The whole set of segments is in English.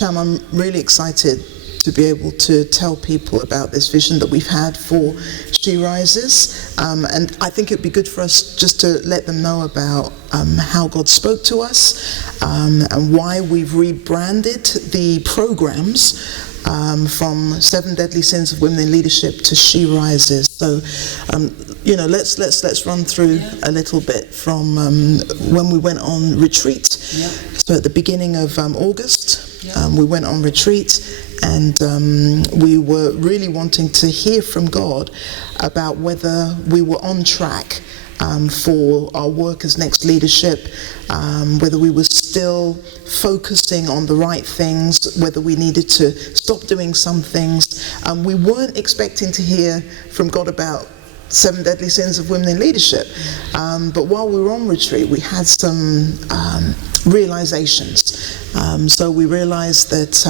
Cham, I'm really excited to be able to tell people about this vision that we've had for She Rises, and I think it'd be good for us just to let them know about how God spoke to us, and why we've rebranded the programs from 7 Deadly Sins of Women in Leadership to She Rises. So, let's run through a little bit from when we went on retreat. So at the beginning of August, we went on retreat, and we were really wanting to hear from God about whether we were on track for our work as Next Leadership, whether we were still focusing on the right things, whether we needed to stop doing some things. We weren't expecting to hear from God about 7 Deadly Sins of Women in Leadership, but while we were on retreat, we had some realizations. So we realized that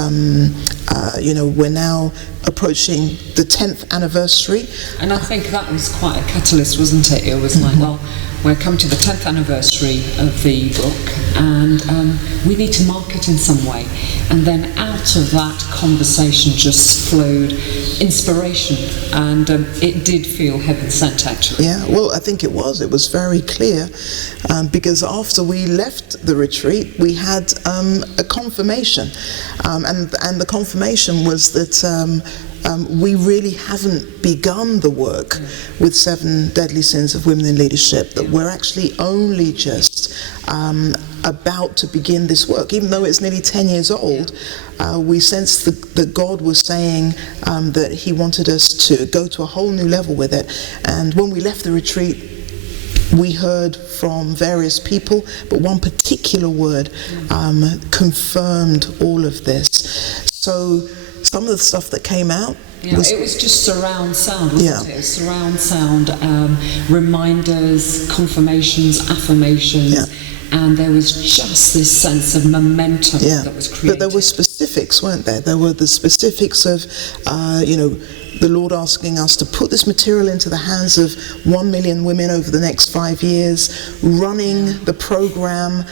we're now approaching the 10th anniversary. And I think that was quite a catalyst, wasn't it? It was like, well, we're coming to the 10th anniversary of the book, and we need to mark it in some way. And then out of that conversation just flowed inspiration, and it did feel heaven-sent, actually. Yeah, well, I think it was. It was very clear, because after we left the retreat, we had a confirmation, and the confirmation was that we really haven't begun the work with 7 Deadly Sins of Women in Leadership, that we're actually only just about to begin this work. Even though it's nearly 10 years old, we sensed that God was saying that he wanted us to go to a whole new level with it. And when we left the retreat, we heard from various people, but one particular word confirmed all of this. So some of the stuff that came out, it was just surround sound, wasn't it? Surround sound, reminders, confirmations, affirmations, and there was just this sense of momentum that was created. But there were specifics, weren't there? There were the specifics of, the Lord asking us to put this material into the hands of 1 million women over the next 5 years, running the program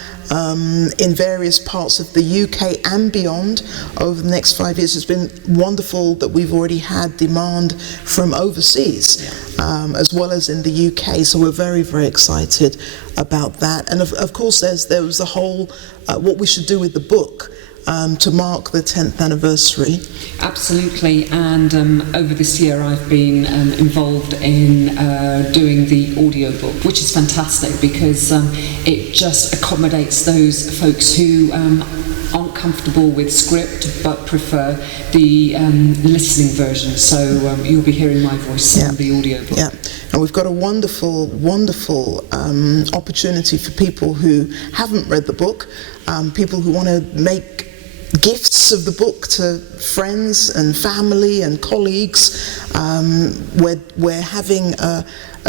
in various parts of the UK and beyond over the next 5 years. It's been wonderful that we've already had demand from overseas, as well as in the UK, so we're very, very excited about that. And of course there was the whole what we should do with the book to mark the 10th anniversary. Absolutely, and over this year I've been involved in doing the audiobook, which is fantastic because it just accommodates those folks who aren't comfortable with script but prefer the listening version. So you'll be hearing my voice in the audiobook. Yeah, and we've got a wonderful, wonderful opportunity for people who haven't read the book, people who want to make gifts of the book to friends and family and colleagues. We're having a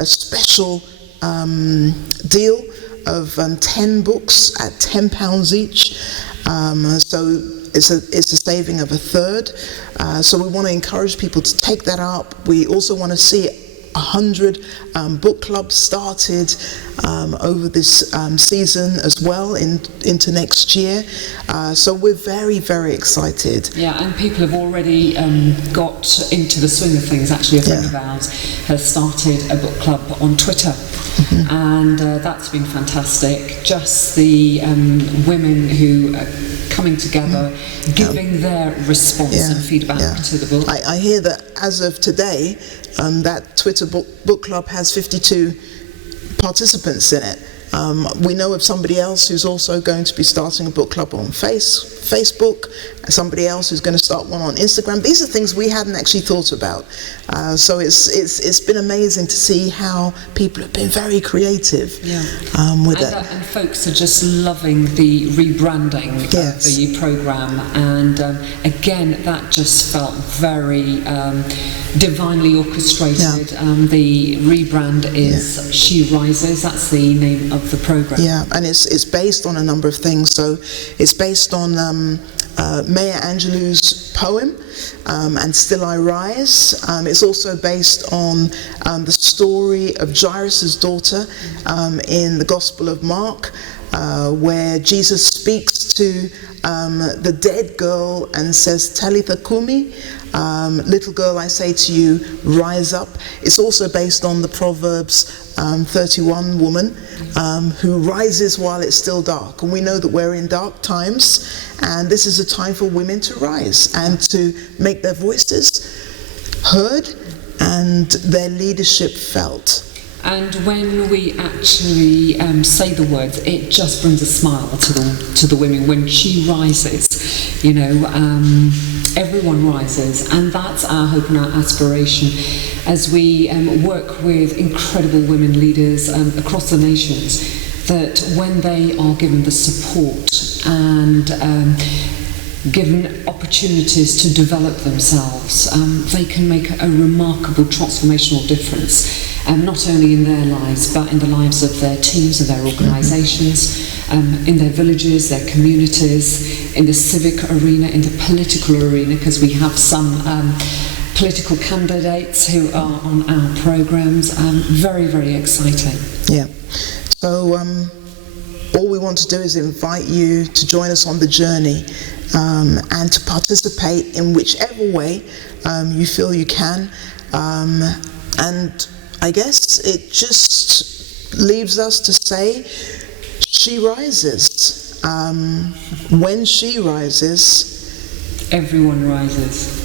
special deal of 10 books at £10 each. So it's a saving of a third. So we want to encourage people to take that up. We also want to see 100 book clubs started over this season as well into next year. So we're very, very excited. Yeah, and people have already got into the swing of things. Actually, a friend of ours has started a book club on Twitter. And that's been fantastic. Just the women who are coming together, giving their response and feedback to the book. I hear that as of today, that Twitter book club has 52 participants in it. We know of somebody else who's also going to be starting a book club on Facebook, somebody else who's going to start one on Instagram. These are things we hadn't actually thought about. So it's been amazing to see how people have been very creative with it. And folks are just loving the rebranding of the programme. And again, that just felt very divinely orchestrated. The rebrand is She Rises. That's the name of the programme. Yeah, and it's based on a number of things. So it's based on Maya Angelou's poem, and Still I Rise. It's also based on the story of Jairus' daughter in the Gospel of Mark. where Jesus speaks to the dead girl and says, Talitha Kumi, little girl, I say to you, rise up. It's also based on the Proverbs 31 woman who rises while it's still dark. And we know that we're in dark times, and this is a time for women to rise and to make their voices heard and their leadership felt. And when we actually say the words, it just brings a smile to the women. When she rises, you know, everyone rises, and that's our hope and our aspiration as we work with incredible women leaders across the nations, that when they are given the support and given opportunities to develop themselves, they can make a remarkable transformational difference. Not only in their lives, but in the lives of their teams and their organisations, in their villages, their communities, in the civic arena, in the political arena, because we have some political candidates who are on our programmes. Very, very exciting. Yeah. So all we want to do is invite you to join us on the journey and to participate in whichever way you feel you can. And I guess it just leaves us to say, she rises. When she rises, everyone rises.